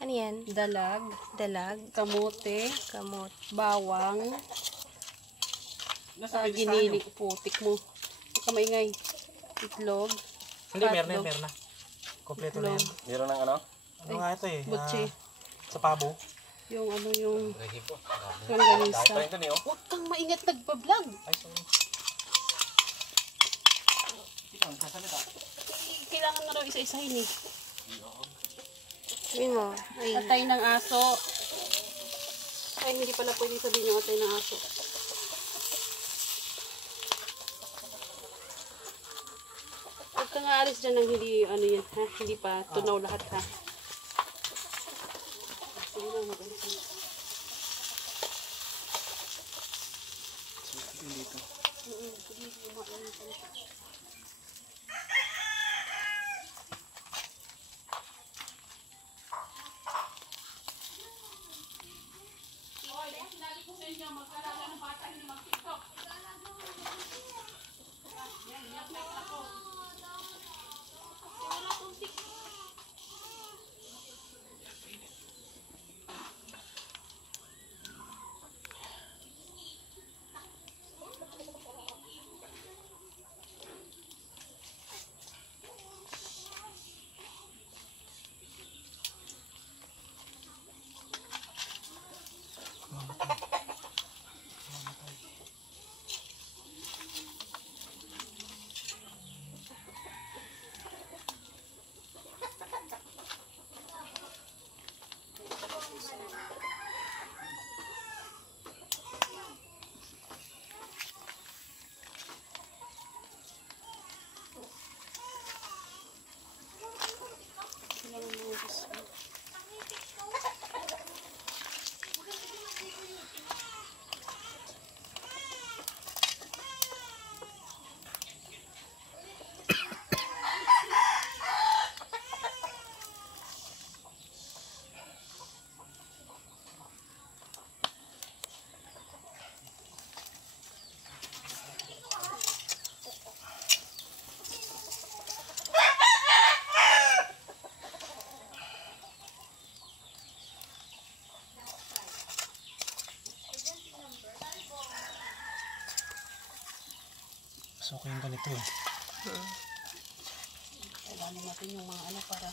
Ano yan? dalag, kamote, bawang, giniling, putik mo. Huwag ka maingay. Itlog. Hindi, meron na. Kompleto na yan. Meron ng ano? Ano nga ito eh? Butchi. Sa pabo. Yung ganisa. Dahil ito niyo. Huwag kang maingat nagpa-vlog. Ay, sorry. Kailangan na raw isa-isahin eh. Sabihin mo. Ay, Atay ng aso. Ay, hindi pala pwede sabihin yung atay ng aso. Huwag kang aalis dyan ng hindi, ano yan, ha? Hindi pa tunaw lahat, ha? Sige lang, magalis na. So, kaya yung ganito eh. Kailangan natin yung mga ano para